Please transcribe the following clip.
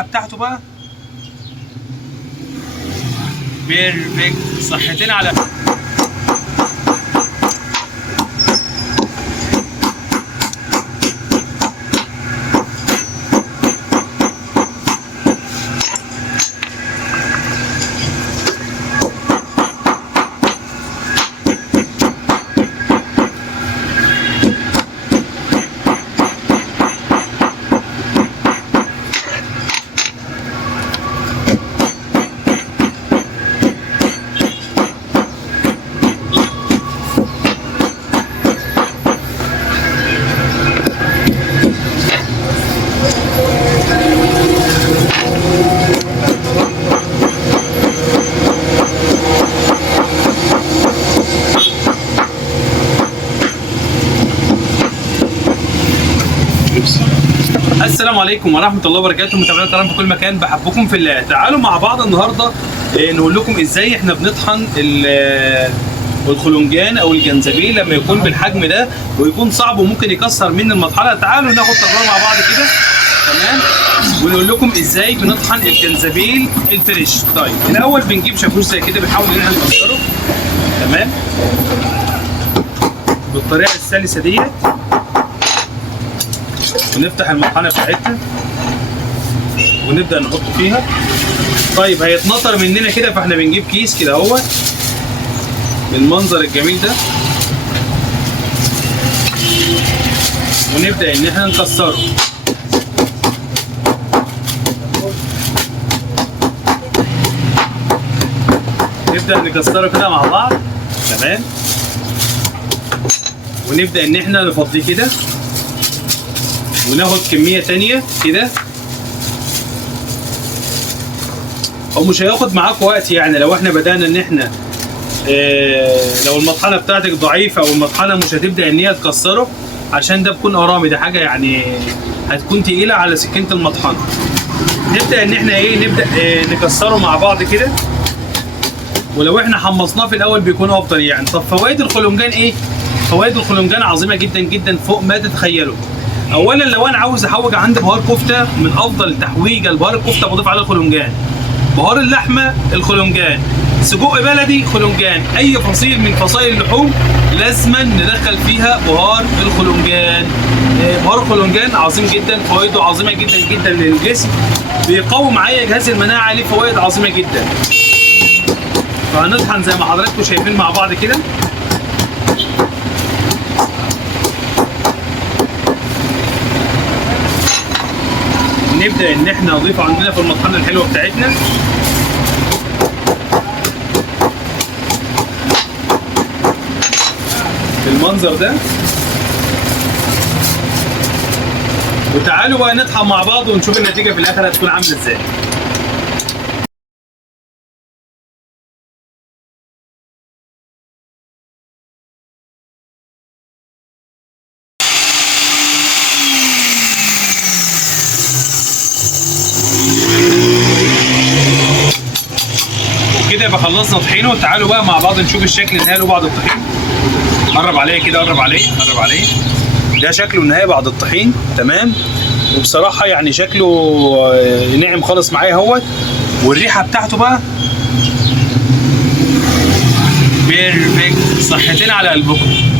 بتاعته بقى بيرفكت، صحتين على السلام عليكم ورحمة الله وبركاته. متابعينا الكرام في كل مكان، بحبكم في الله. تعالوا مع بعض النهارده نقول لكم ازاي احنا بنطحن الخلنجان او الجنزبيل لما يكون بالحجم ده ويكون صعب وممكن يكسر من المطحنه. تعالوا ناخد تجربه مع بعض كده، تمام، ونقول لكم ازاي بنطحن الجنزبيل الفريش. طيب الاول بنجيب شاكوش زي كده، بنحاول ان احنا نكسره، تمام، بالطريقه السلسه ديت، ونفتح المطحنه بتاعتنا ونبدا نحطه فيها. طيب هيتنطر مننا كده، فاحنا بنجيب كيس كده اهوت بالمنظر الجميل ده، ونبدا ان احنا نكسره. نبدا نكسره كده مع بعض، تمام، ونبدا ان احنا نفضيه كده، وناخد كميه تانيه كده. او مش هياخد معاك وقت، يعني لو احنا بدانا ان احنا لو المطحنه بتاعتك ضعيفه او المطحنه مش هتبدا ان هي تكسره، عشان ده بكون ارامي، ده حاجه يعني هتكون تقيله على سكينه المطحنه. نبدا ان احنا نبدا نكسره مع بعض كده، ولو احنا حمصناه في الاول بيكون افضل يعني. طب فوائد الخلنجان ايه؟ فوائد الخلنجان عظيمه جدا جدا فوق ما تتخيلوا. اولا لو انا عاوز احوج عندي بهار كفته، من افضل تحويجه لبهار الكفته بضيف على الخلنجان. بهار اللحمه الخلنجان، سجق بلدي خلنجان، اي فصيل من فصائل اللحوم لازما ندخل فيها بهار الخلنجان. بهار الخلنجان عظيم جدا، فوائده عظيمه جدا جدا للجسم، بيقوي معايا جهاز المناعه، ليه فوائد عظيمه جدا. فهنطحن زي ما حضراتكم شايفين مع بعض كده. نبدأ ان احنا نضيفه عندنا في المطحنة الحلوة بتاعتنا، بالمنظر ده. وتعالوا بقى نطحن مع بعض ونشوف النتيجة في الاخر هتكون عاملة ازاي. كده يبقى خلصنا طحينه. تعالوا بقى مع بعض نشوف الشكل النهائي له بعد الطحين. قرب عليه كده، قرب عليه، قرب عليه. ده شكله النهائي بعد الطحين، تمام. وبصراحه يعني شكله ناعم خالص معايا اهوت. والريحه بتاعته بقى بيرفكت، صحتين على قلبكم.